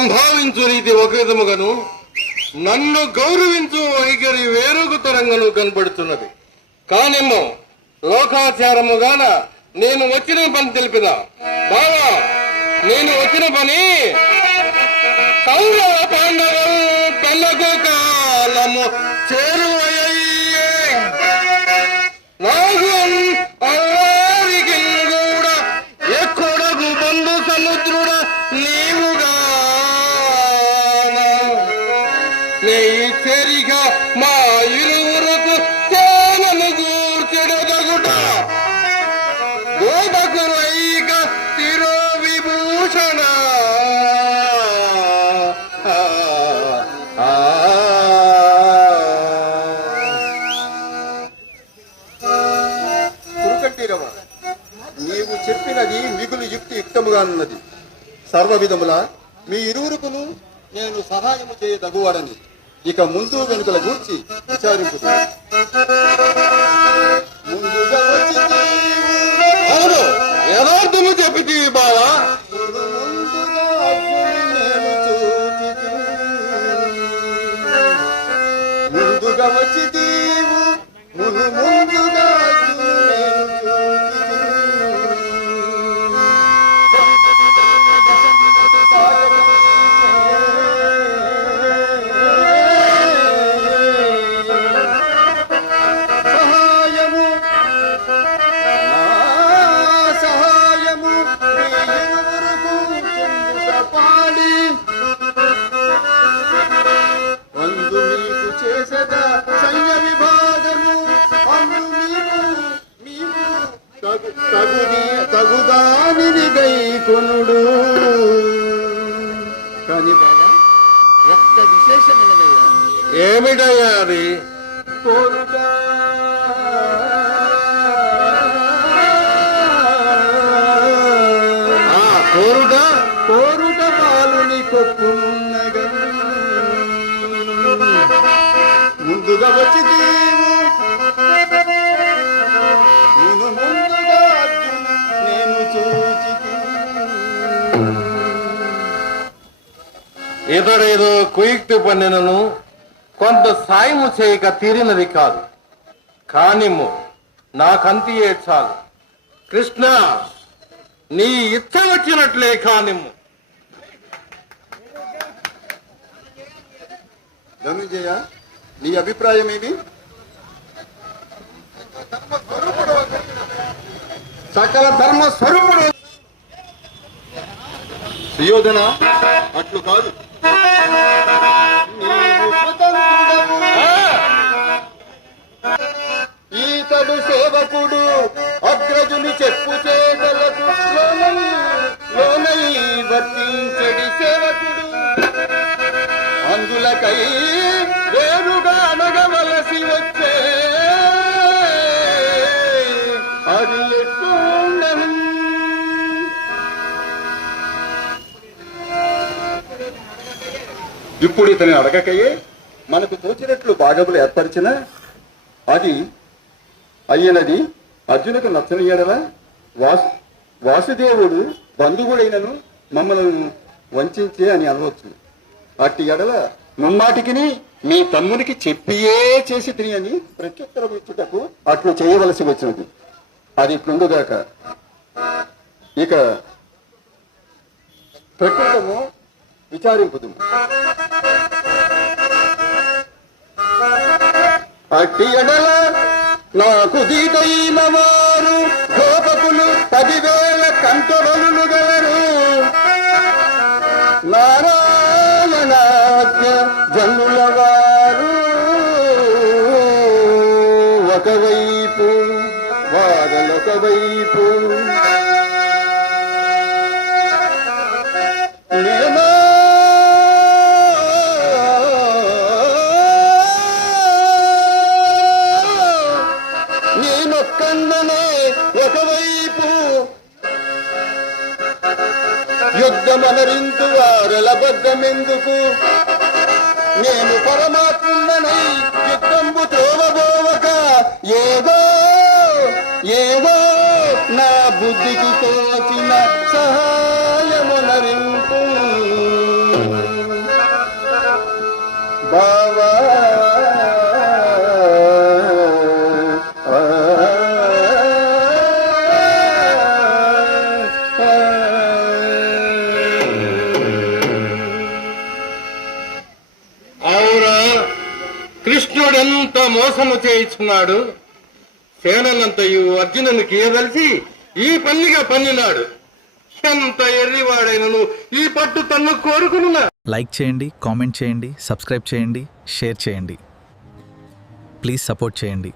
సంభావించు రీతి ఒక విధముగాను నన్ను గౌరవించు వైఖరి వేరొక తరంగాను కనబడుతున్నది. కానేమో లోకాచారముగాన నేను వచ్చిన పని తెలిపిదా బావా, నేను వచ్చిన పని కౌరవ పాండవులు పెళ్ళకు కాలము చేరువయ్యే నాకు అల్లారికి కూడా ఎక్కడకు బంధు సముద్రుడ నీవుగా చేరిగా మా ఇరువురకు తేనను కూర్చెడదగుట గోపకులైక తిరో విభూషణ కురుకంఠీరవ, నీవు చెప్పినది మిగులు యుక్తియుక్తముగా ఉన్నది. సర్వ విధముల మీ ఇరువురుకును నేను సహాయము చేయదగువాడని ఇక ముందు వెనుకల గూర్చి విచారింపు. ముందుగా అవును యథార్థము చెప్పితివి బావా. ముందుగా వచ్చి తీవు ముందుగా తగుదాని గైకొనుడు. కానీ బాగా ఒక్క విశేషమైనదయ్యా. ఏమిటయ్యా అది? కోరుట కోరుట కోరుట పాలుని కొప్పున్నగా ముందుగా వచ్చి ఇతడేదో కుయుక్తి పన్నినను కొంత సాయము చేయక తీరినది కాదు. కానిమ్ము నాకంతియే చాలు. కృష్ణ, నీ ఇచ్చ వచ్చినట్లే కానిమ్ము. ధనుంజయ, నీ అభిప్రాయం ఏమి? సకల ధర్మ స్వరూపుడు సుయోధన, అట్లు కాదు. ఈతడు సేవకుడు అగ్రజుని చెప్పు చేతలకు లోనై వర్తించడి సేవకుడు అందులకై వేరుగా అనగవలసి వచ్చే అది ఎట్లుండను. ఇప్పుడు ఇతని అడగకయే మనకు తోచినట్లు భాగములు ఏర్పరిచిన అది అయ్యనది అర్జునకు నచ్చని ఎడల వాసుదేవుడు బంధువుడైనను మమ్మల్ని వంచే అని అనవచ్చు. అట్టి ఎడల ముమ్మాటికి మీ తమ్మునికి చెప్పియే చేసి తిని అని ప్రత్యుత్తరం ఇచ్చుటకు అట్లు చేయవలసి వచ్చినది. అది ఇట్లుండుగాక. ఇక ప్రకృతము విచారింపుదు. అట్టి ఎడల నాకు దీటైన వారు గోపకులు 10,000 కంటబలులు గలరు. నారాయణాజ్ఞ జనుల వారు ఒకవైపు, వారలొకవైపు. నేనొక్కన్ననే ఒకవైపు యుద్ధమనరింతు వారల బద్దమెందుకు. నేను పరమాత్మనై యుద్ధంబు త్రోవబోవక ఏదో ఏదో నా బుద్ధికి తోచిన సహాయమునరింపు. బావా అవురా, కృష్ణుడెంత మోసము చేయించున్నాడు. సేనలంతయు అర్జునునికి ఏదలిసి ఈ పన్నిగా పన్నినాడు. ఎంత ఎర్రివాడైనను ఈ పట్టు తన్ను కోరుకున్నా. లైక్ చేయండి, కామెంట్ చేయండి, సబ్స్క్రైబ్ చేయండి, షేర్ చేయండి. ప్లీజ్ సపోర్ట్ చేయండి.